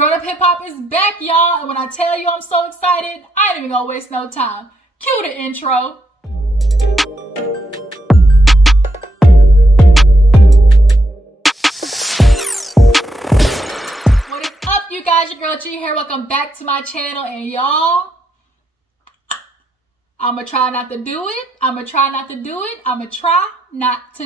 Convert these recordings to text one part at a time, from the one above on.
Up Hip-Hop is back, y'all. And when I tell you I'm so excited, I ain't even gonna waste no time. Cue the intro. What is up, you guys? Your girl G here. Welcome back to my channel. And y'all, I'ma try not to do it. I'ma try not to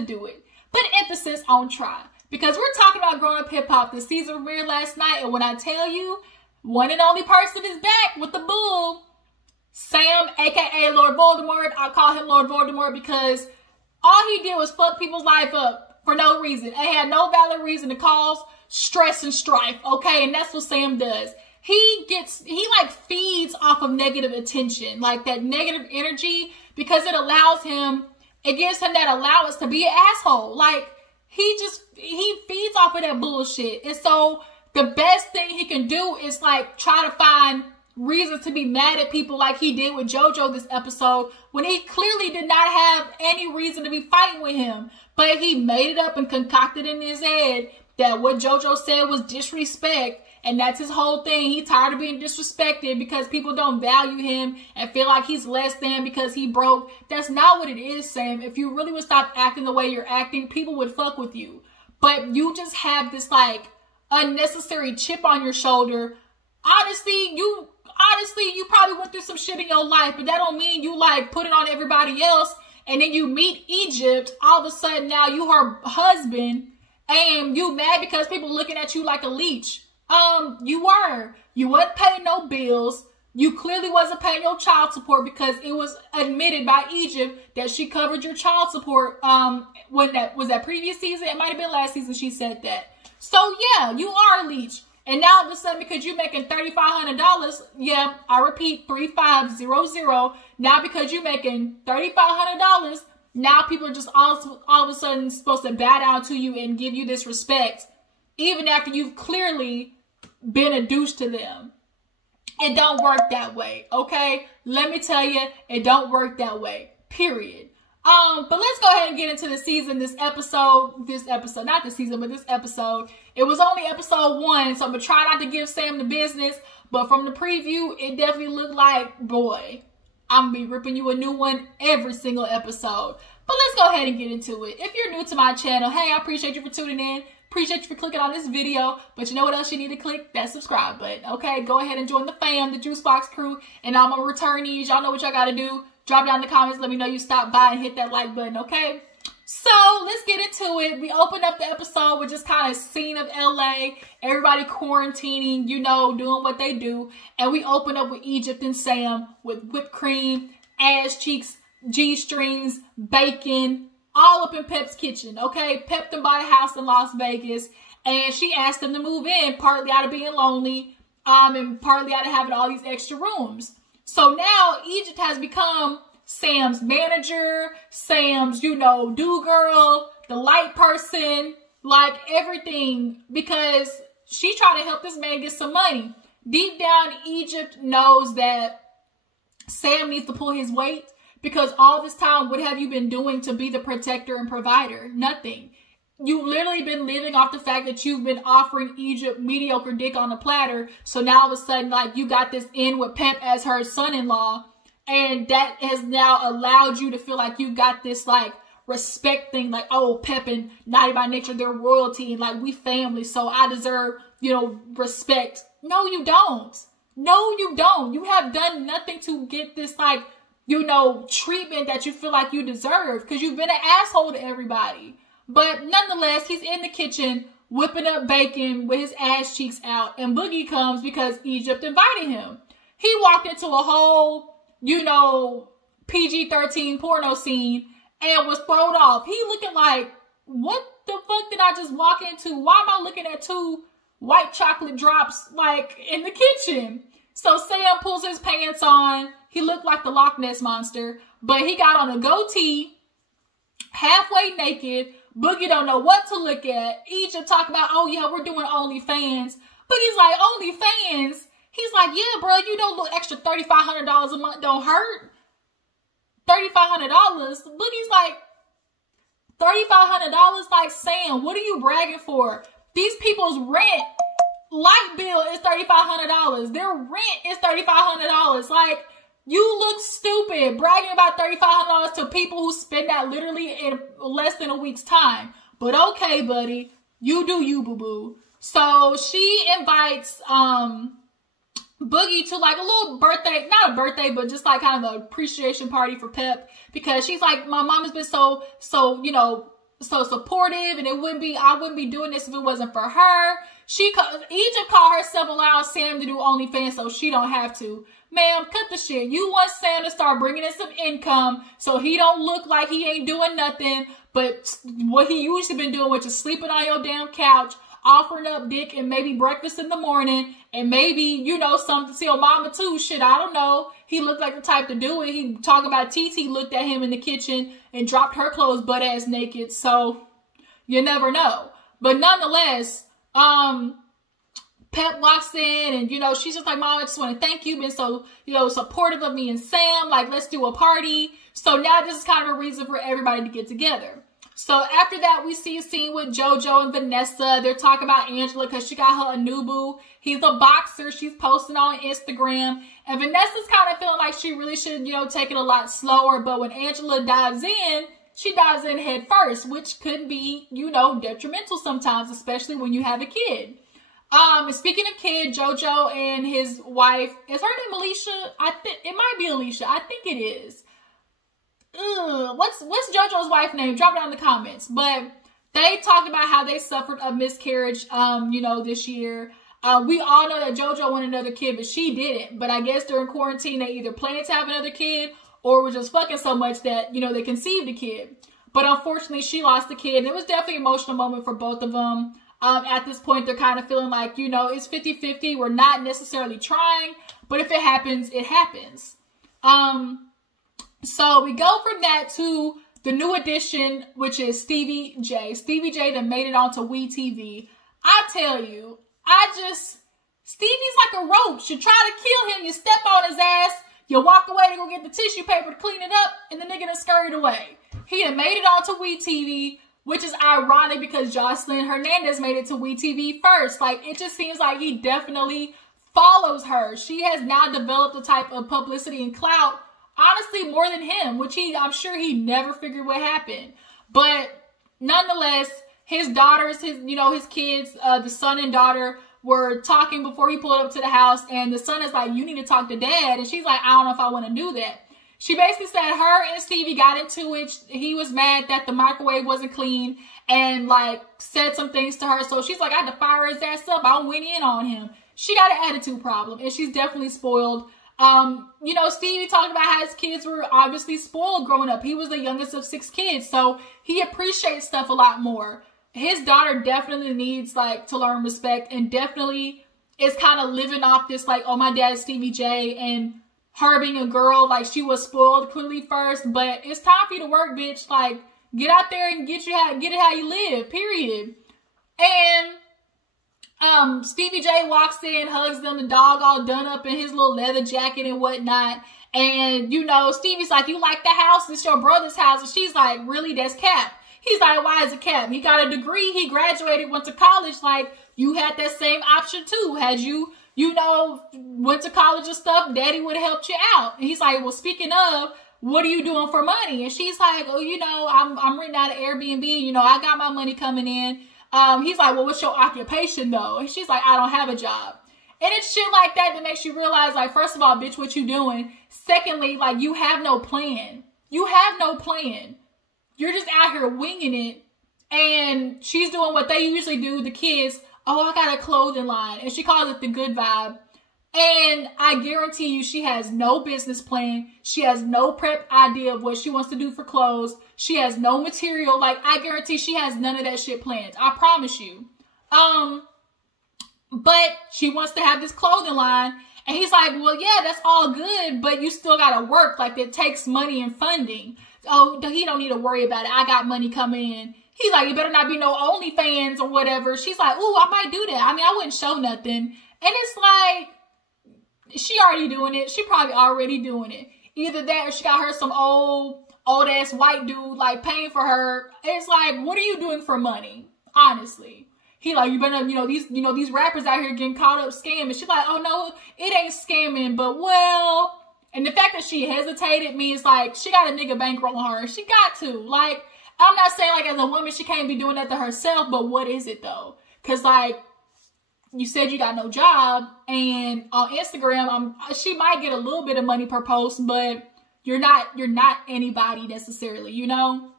do it. Put emphasis on try. Because we're talking about Growing Up Hip Hop. The season premiered last night. And when I tell you, one and only person is back with the bull. Sam, aka Lord Voldemort. I call him Lord Voldemort because all he did was fuck people's life up for no reason. They had no valid reason to cause stress and strife. Okay, and that's what Sam does. He like feeds off of negative attention, like that negative energy, because it gives him that allowance to be an asshole. Like, he feeds off of that bullshit. And so the best thing he can do is like try to find reasons to be mad at people like he did with Jojo this episode, when he clearly did not have any reason to be fighting with him. But he made it up and concocted in his head that what Jojo said was disrespect. And that's his whole thing. He's tired of being disrespected because people don't value him and feel like he's less than because he broke. That's not what it is, Sam. If you really would stop acting the way you're acting, people would fuck with you. But you just have this like unnecessary chip on your shoulder. Honestly, you probably went through some shit in your life, but that don't mean you like put it on everybody else. And then you meet Egypt, all of a sudden now you her husband, and you mad because people looking at you like a leech. You wasn't paying no bills. You clearly wasn't paying your child support because it was admitted by Egypt that she covered your child support. When that was that previous season, it might have been last season she said that. So yeah, you are a leech. And now all of a sudden, because you're making $3,500, yeah, I repeat, 3500. Now because you're making $3,500, now people are just all of a sudden supposed to bow down to you and give you this respect, even after you've clearly been a douche to them. It don't work that way, okay? Let me tell you, it don't work that way, period. But let's go ahead and get into the season, this episode, not this season, but this episode. It was only episode 1, so I'm gonna try not to give Sam the business, but from the preview, it definitely looked like, boy, I'm gonna be ripping you a new one every single episode. But let's go ahead and get into it. If you're new to my channel, hey, I appreciate you for tuning in. Appreciate you for clicking on this video, but you know what else you need to click? That subscribe button, okay? Go ahead and join the fam, the Juice Box crew, and I'm gonna return these. Y'all know what y'all gotta do. Drop down in the comments, let me know you stopped by and hit that like button, okay? So, let's get into it. We opened up the episode with just kind of scene of LA, everybody quarantining, you know, doing what they do, and we open up with Egypt and Sam with whipped cream, ass cheeks, G-strings, bacon, all up in Pep's kitchen, okay? Pep them bought a house in Las Vegas, and she asked them to move in, partly out of being lonely, and partly out of having all these extra rooms. So now Egypt has become Sam's manager, Sam's, you know, do-girl, the light person, like everything, because she's trying to help this man get some money. Deep down, Egypt knows that Sam needs to pull his weight. Because all this time, what have you been doing to be the protector and provider? Nothing. You've literally been living off the fact that you've been offering Egypt mediocre dick on a platter. So now all of a sudden, like, you got this in with Pep as her son-in-law. And that has now allowed you to feel like you got this, like, respect thing. Like, oh, Pep and Naughty by Nature, they're royalty. And, like, we family. So I deserve, you know, respect. No, you don't. No, you don't. You have done nothing to get this, like, you know, treatment that you feel like you deserve, because you've been an asshole to everybody. But nonetheless, he's in the kitchen whipping up bacon with his ass cheeks out, and Boogie comes because Egypt invited him. He walked into a whole, you know, PG-13 porno scene and was thrown off. He looking like, what the fuck did I just walk into? Why am I looking at 2 white chocolate drops, like, in the kitchen? So Sam pulls his pants on. He looked like the Loch Ness Monster, but he got on a goatee, halfway naked. Boogie don't know what to look at. Egypt talk about, oh yeah, we're doing OnlyFans. But he's like, OnlyFans? He's like, yeah, bro, you know, little extra $3,500 a month don't hurt. $3,500. Boogie's like, $3,500? Like, Sam, what are you bragging for? These people's rent light bill is $3,500 $3,500. Their rent is $3,500. Like, you look stupid bragging about $3,500 to people who spend that literally in less than a week's time. But okay, buddy, you do you, boo-boo. So she invites Boogie to like a little birthday, not a birthday, but just like kind of an appreciation party for Pep, because she's like, my mom has been so supportive, and I wouldn't be doing this if it wasn't for her. Egypt called herself allowing Sam to do OnlyFans so she don't have to. Ma'am, cut the shit. You want Sam to start bringing in some income so he don't look like he ain't doing nothing but what he usually been doing, which is sleeping on your damn couch, offering up dick and maybe breakfast in the morning, and maybe, you know, something to your mama too. Shit, I don't know. He looked like the type to do it. He talking about TT looked at him in the kitchen and dropped her clothes butt ass naked. So you never know. But nonetheless, Pep walks in and, you know, she's just like, Mom, I just want to thank you. Been so, you know, supportive of me and Sam. Like, let's do a party. So now this is kind of a reason for everybody to get together. So after that, we see a scene with Jojo and Vanessa. They're talking about Angela because she got her a new boo. He's a boxer. She's posting on Instagram. And Vanessa's kind of feeling like she really should, you know, take it a lot slower. But when Angela dives in, she dives in head first, which could be, you know, detrimental sometimes, especially when you have a kid. And speaking of kid, Jojo and his wife, is her name Alicia? I think it might be Alicia. I think it is. What's JoJo's wife's name? Drop it down in the comments. But they talked about how they suffered a miscarriage, you know, this year. We all know that JoJo wanted another kid, but she didn't. But I guess during quarantine, they either planned to have another kid or were just fucking so much that, you know, they conceived a kid. But unfortunately, she lost the kid. And it was definitely an emotional moment for both of them. At this point, they're kind of feeling like, you know, it's 50-50. We're not necessarily trying, but if it happens, it happens. So we go from that to the new addition, which is Stevie J. Stevie J that made it onto WEtv. I tell you, Stevie's like a roach. You try to kill him, you step on his ass, you walk away to go get the tissue paper to clean it up, and the nigga done scurried away. He had made it onto WEtv, which is ironic because Jocelyn Hernandez made it to WEtv first. Like, it just seems like he definitely follows her. She has now developed a type of publicity and clout, honestly, more than him, which I'm sure he never figured would happen. But nonetheless, his daughters, his kids, the son and daughter were talking before he pulled up to the house, and the son is like, you need to talk to dad. And she's like, I don't know if I want to do that. She basically said her and Stevie got into it. He was mad that the microwave wasn't clean and like said some things to her. So she's like, I had to fire his ass up. I went in on him. She got an attitude problem and she's definitely spoiled. You know, Stevie talked about how his kids were obviously spoiled growing up. He was the youngest of 6 kids. So he appreciates stuff a lot more. His daughter definitely needs like to learn respect, and definitely is kind of living off this like, oh, my dad is Stevie J, and her being a girl, like she was spoiled clearly first, but it's time for you to work, bitch. Like, get out there and get it how you live, period. And Stevie J walks in, hugs them, the dog all done up in his little leather jacket and whatnot. And, you know, Stevie's like, you like the house? It's your brother's house. And she's like, really? That's Cap. He's like, why is it Cap? He got a degree. He graduated, went to college. Like, you had that same option too. Had you know, went to college and stuff, daddy would have helped you out. And he's like, well, speaking of, what are you doing for money? And she's like, oh, you know, I'm renting out an Airbnb. You know, I got my money coming in. He's like, well, what's your occupation though? And she's like, I don't have a job. And it's shit like that that makes you realize, like, first of all, bitch, what you doing? Secondly, like, you have no plan. You have no plan. You're just out here winging it. And she's doing what they usually do, the kids. Oh, I got a clothing line. And she calls it the Good Vibe. And I guarantee you she has no business plan. She has no prep idea of what she wants to do for clothes. She has no material. Like, I guarantee she has none of that shit planned. I promise you. But she wants to have this clothing line. And he's like, well, yeah, that's all good, but you still got to work. Like, it takes money and funding. Oh, he don't need to worry about it. I got money coming in. He's like, it better not be no OnlyFans or whatever. She's like, ooh, I might do that. I mean, I wouldn't show nothing. And it's like, she already doing it. She probably already doing it. Either that or she got her some old ass white dude, like, paying for her. It's like, what are you doing for money? Honestly. He like, you better, these rappers out here getting caught up scamming. She's like, oh no, it ain't scamming, but well. And the fact that she hesitated means like she got a nigga bankroll on her. She got to. Like, I'm not saying like as a woman she can't be doing that to herself, but what is it though? Cause like, you said you got no job, and on Instagram, she might get a little bit of money per post, but you're not anybody necessarily, you know?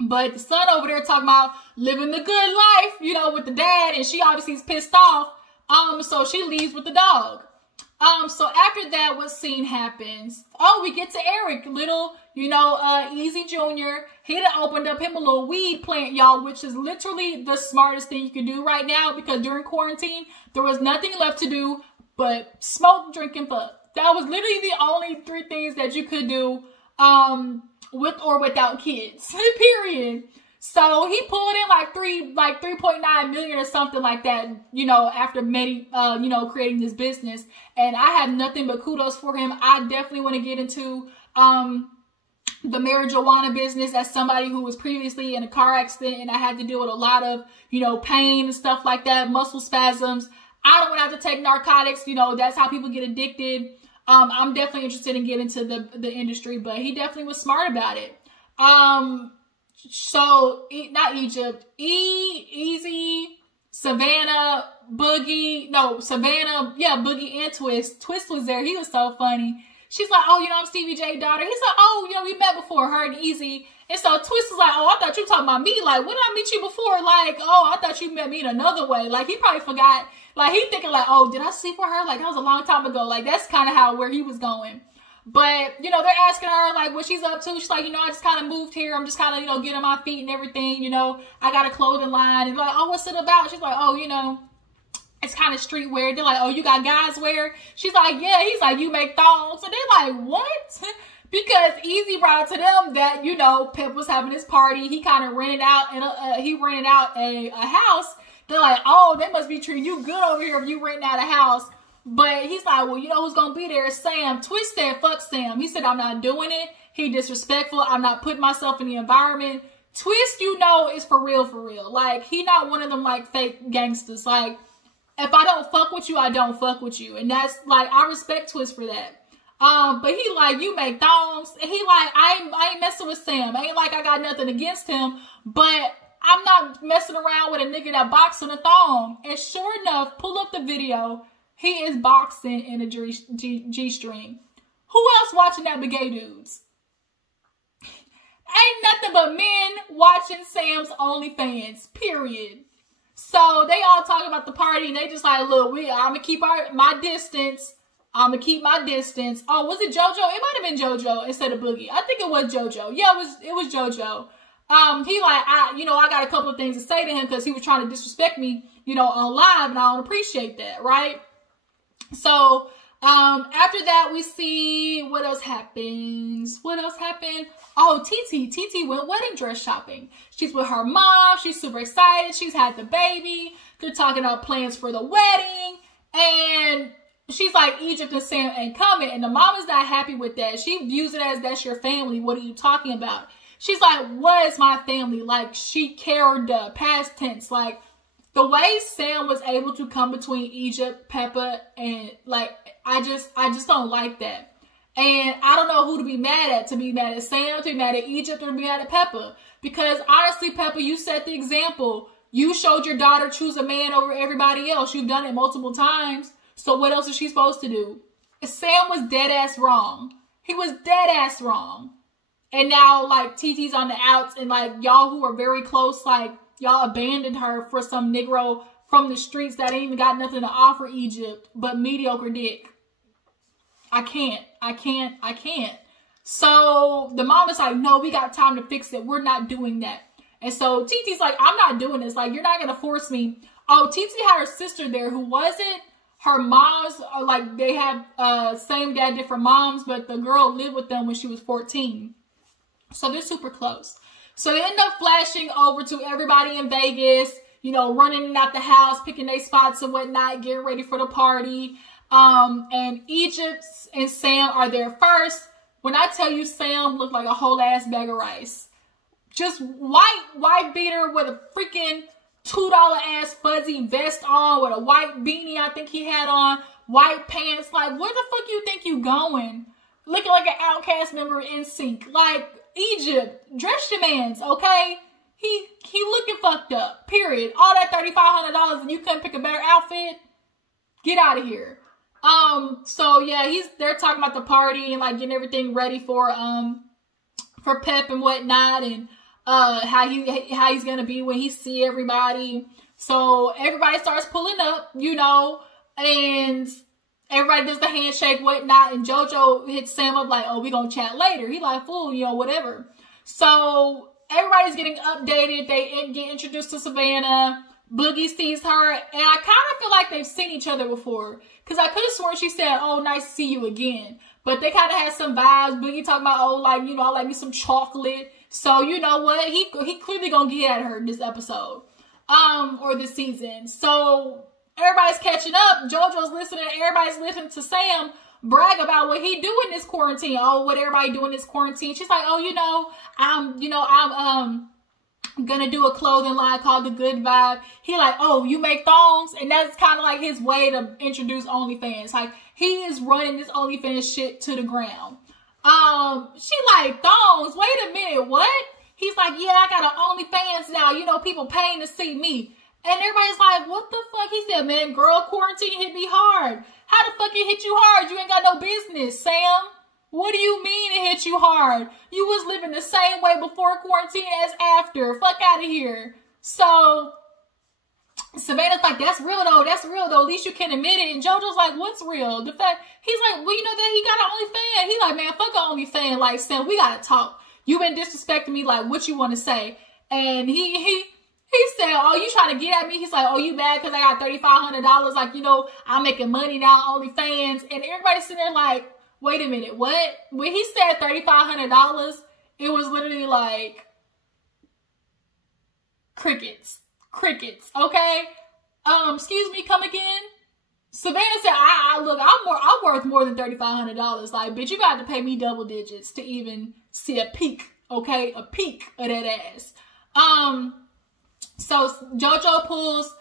But the son over there talking about living the good life, with the dad, and she obviously is pissed off. So she leaves with the dog. So after that, what scene happens? Oh, we get to Eric, little, Easy Jr. He done opened up him a little weed plant, y'all, which is literally the smartest thing you can do right now, because during quarantine, there was nothing left to do but smoke, drink, and fuck. That was literally the only 3 things that you could do, with or without kids, period. So he pulled in like 3.9 million or something like that, after creating this business. And I have nothing but kudos for him. I definitely want to get into the marijuana business as somebody who was previously in a car accident, and I had to deal with a lot of, pain and stuff like that, muscle spasms. I don't want to have to take narcotics. That's how people get addicted. I'm definitely interested in getting into the industry, but he definitely was smart about it. So not Egypt, Easy, Savannah, Boogie, Boogie and Twist. Twist was there. He was so funny. She's like, oh, I'm Stevie J's daughter. He's like, oh, we met before, her and Easy. And so Twist is like, oh, I thought you were talking about me. Like, when did I meet you before? Like, oh, I thought you met me in another way. Like, he probably forgot. Like, he thinking like, oh, did I sleep with her? Like, that was a long time ago. Like, that's kind of where he was going. But, they're asking her, like, what she's up to. She's like, I just kind of moved here. I'm just kind of, getting my feet and everything. I got a clothing line. And like, oh, what's it about? She's like, oh, it's kind of streetwear. They're like, oh, you got guys wear? She's like, yeah. He's like, you make thongs. So they're like, what? Because Easy brought it to them that, Pep was having his party. He kind of rented out, a house. They're like, oh, they must be treating you good over here if you renting out a house. But he's like, well, who's going to be there? Sam. Twist said, fuck Sam. He said, I'm not doing it. He disrespectful. I'm not putting myself in the environment. Twist, is for real, for real. Like, he not one of them, like, fake gangsters. Like, if I don't fuck with you, I don't fuck with you. And that's, like, I respect Twist for that. But he like, you make thongs. And he like, I ain't messing with Sam. I ain't like I got nothing against him. But I'm not messing around with a nigga that boxing a thong. And sure enough, pull up the video. He is boxing in a G-string. Who else watching that but gay dudes? Ain't nothing but men watching Sam's OnlyFans, period. So they all talk about the party and they just like, look, I'm going to keep my distance. I'm going to keep my distance. Oh, was it JoJo? It might have been JoJo instead of Boogie. I think it was JoJo. Yeah, it was JoJo. He like, I got a couple of things to say to him because he was trying to disrespect me, on live, and I don't appreciate that, right? So, after that, we see what else happens. What else happened? Oh, TT went wedding dress shopping. She's with her mom. She's super excited. She's had the baby. They're talking about plans for the wedding. And she's like, Egypt and Sam ain't coming. And the mom is not happy with that. She views it as, that's your family. What are you talking about? She's like, what is my family? Like, she cared, past tense. Like, the way Sam was able to come between Egypt, Pepa, and like, I just don't like that. And I don't know who to be mad at. To be mad at Sam, to be mad at Egypt, or to be mad at Pepa. Because honestly, Pepa, you set the example. You showed your daughter choose a man over everybody else. You've done it multiple times. So what else is she supposed to do? Sam was dead ass wrong. He was dead ass wrong. And now, like, TT's on the outs, and like, y'all who are very close, like, y'all abandoned her for some Negro from the streets that ain't even got nothing to offer Egypt but mediocre dick. I can't. So the mom is like, no, we got time to fix it. We're not doing that. And so TT's like, I'm not doing this. Like, you're not going to force me. Oh, TT had her sister there who wasn't her moms. Like, they have same dad, different moms, but the girl lived with them when she was 14. So they're super close. So they end up flashing over to everybody in Vegas, running in and out the house, picking their spots and whatnot, getting ready for the party. And Egypt and Sam are there first. When I tell you Sam looked like a whole ass bag of rice. Just white beater with a freaking $2 ass fuzzy vest on with a white beanie I think he had on, white pants. Like, where the fuck you think you going? Looking like an Outcast member in sync. Like, Egypt, dress your mans, okay? He looking fucked up, period. All that $3,500 and you couldn't pick a better outfit? Get out of here. So yeah, they're talking about the party and like getting everything ready for Pep and whatnot, and how he's gonna be when he see everybody. So everybody starts pulling up, you know, and everybody does the handshake, whatnot, and Jojo hits Sam up like, oh, we gonna chat later. He like, fool, you know, whatever. So everybody's getting updated. They get introduced to Savannah. Boogie sees her, and I kind of feel like they've seen each other before, because I could have sworn she said, oh, nice to see you again. But they kind of had some vibes. Boogie talking about, oh, like, you know, I like me some chocolate. So, you know what? He clearly gonna get at her this episode, or this season. So everybody's catching up. JoJo's listening. Everybody's listening to Sam brag about what he do in this quarantine. Oh, what everybody do in this quarantine. She's like, oh, I'm gonna do a clothing line called The Good Vibe. He like, oh, you make thongs? And that's kind of like his way to introduce OnlyFans. Like, he is running this OnlyFans shit to the ground. She like, thongs? Wait a minute, what? He's like, yeah, I got an OnlyFans now. You know, people paying to see me. And everybody's like, what the fuck? He said, man, girl, quarantine hit me hard. How the fuck it hit you hard? You ain't got no business, Sam. What do you mean it hit you hard? You was living the same way before quarantine as after. Fuck out of here. So Savannah's like, that's real though. That's real though. At least you can admit it. And JoJo's like, what's real? The fact, he's like, well, you know that he got an OnlyFans. He like, man, fuck an OnlyFans. Like, Sam, we gotta talk. You been disrespecting me. Like, what you want to say? And he said, oh, you trying to get at me? He's like, oh, you mad because I got $3,500? Like, you know, I'm making money now on OnlyFans. And everybody's sitting there like, wait a minute, what? When he said $3,500, it was literally like crickets, okay? Excuse me, come again? Savannah said, look, I'm worth more than $3,500. Like, bitch, you got to pay me double digits to even see a peek, okay? A peek of that ass. So JoJo pulls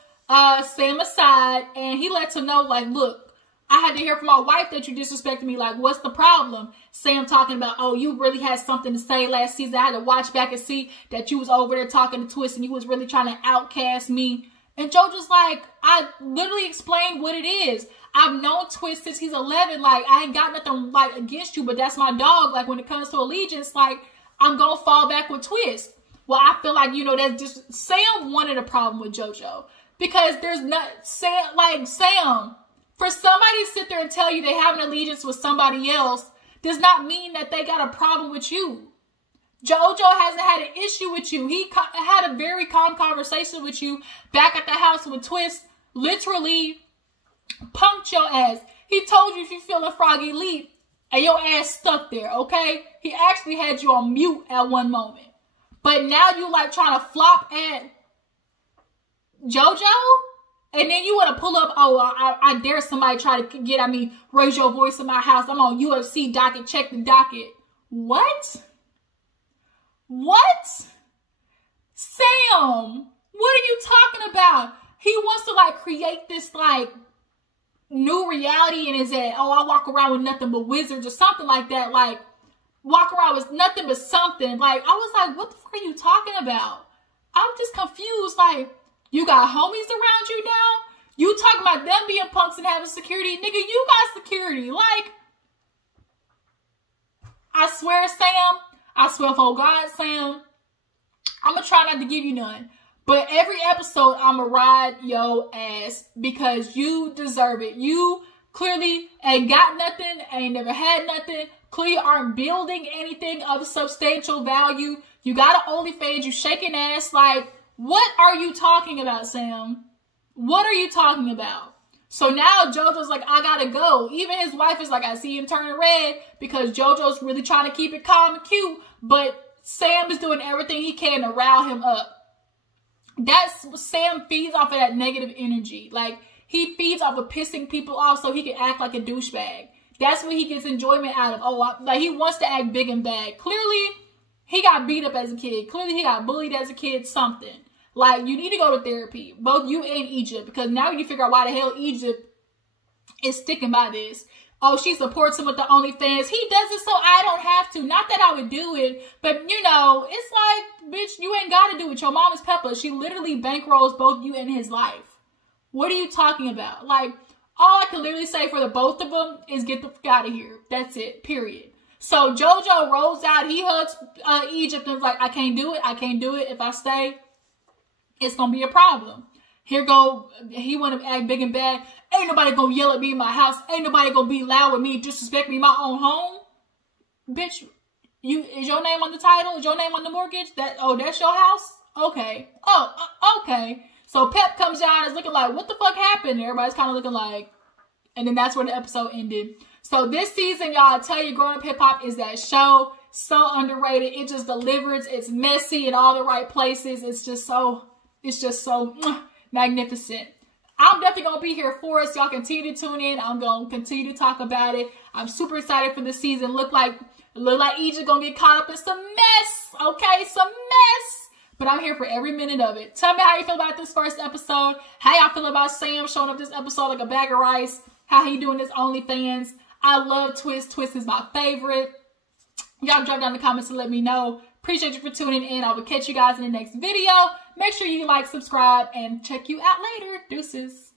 Sam aside and he lets him know, like, look, I had to hear from my wife that you disrespected me. Like, what's the problem? Sam talking about, oh, you really had something to say last season. I had to watch back and see that you was over there talking to Twist and you was really trying to outcast me. And JoJo's like, I literally explained what it is. I've known Twist since he's 11. Like, I ain't got nothing, like, against you, but that's my dog. Like, when it comes to allegiance, like, I'm going to fall back with Twist. Well, I feel like, you know, that's just, Sam wanted a problem with JoJo. Because there's not, Sam, for somebody to sit there and tell you they have an allegiance with somebody else does not mean that they got a problem with you. JoJo hasn't had an issue with you. He had a very calm conversation with you back at the house with Twist. Literally punked your ass. He told you if you feeling froggy, leave. And your ass stuck there, okay? He actually had you on mute at one moment. But now you like trying to flop at JoJo? And then you want to pull up, oh, I dare somebody try to get at me, raise your voice in my house. I'm on UFC docket, check the docket. What? What? Sam, what are you talking about? He wants to like create this like new reality in his head. Oh, I walk around with nothing but wizards or something like that. Like, walk around with nothing but something. Like, I was like, what the fuck are you talking about? I'm just confused. Like, you got homies around you now? You talking about them being punks and having security? Nigga, you got security. Like, I swear, Sam. I swear for God, Sam. I'm going to try not to give you none. But every episode, I'm going to ride your ass because you deserve it. You clearly ain't got nothing, ain't never had nothing. Clearly aren't building anything of substantial value. You got an OnlyFans, you shaking ass. Like, what are you talking about, Sam? What are you talking about? So now JoJo's like, I gotta go. Even his wife is like, I see him turning red because JoJo's really trying to keep it calm and cute. But Sam is doing everything he can to rile him up. Sam feeds off of that negative energy. Like, he feeds off of pissing people off so he can act like a douchebag. That's what he gets enjoyment out of. Oh, like, he wants to act big and bad. Clearly, he got beat up as a kid. Clearly, he got bullied as a kid, something. Like, you need to go to therapy, both you and Egypt, because now you figure out why the hell Egypt is sticking by this. Oh, she supports him with the OnlyFans. He does it so I don't have to. Not that I would do it, but you know, it's like, bitch, you ain't got to do it. Your mom is Pepa. She literally bankrolls both you and his life. What are you talking about? Like, all I can literally say for the both of them is get the fuck out of here. That's it, period. So Jojo rolls out. He hugs Egypt and is like, I can't do it. I can't do it. If I stay, it's going to be a problem. Here go, he want to act big and bad. Ain't nobody going to yell at me in my house. Ain't nobody going to be loud with me, disrespect me in my own home. Bitch, is your name on the title? Is your name on the mortgage? That's your house? Okay. Okay. So Pep comes down and is looking like, what the fuck happened? Everybody's kind of looking like, and then that's where the episode ended. So this season, y'all, I tell you, Growing Up Hip Hop is that show. So underrated. It just delivers. It's messy in all the right places. It's just so magnificent. I'm definitely going to be here for us. Y'all continue to tune in. I'm going to continue to talk about it. I'm super excited for the season. Look like Egypt going to get caught up in some mess. Okay, some mess. But I'm here for every minute of it. Tell me how you feel about this first episode. How y'all feel about Sam showing up this episode like a bag of rice. How he doing his OnlyFans. I love Twist. Twist is my favorite. Y'all drop down in the comments and let me know. Appreciate you for tuning in. I will catch you guys in the next video. Make sure you like, subscribe, and check you out later. Deuces.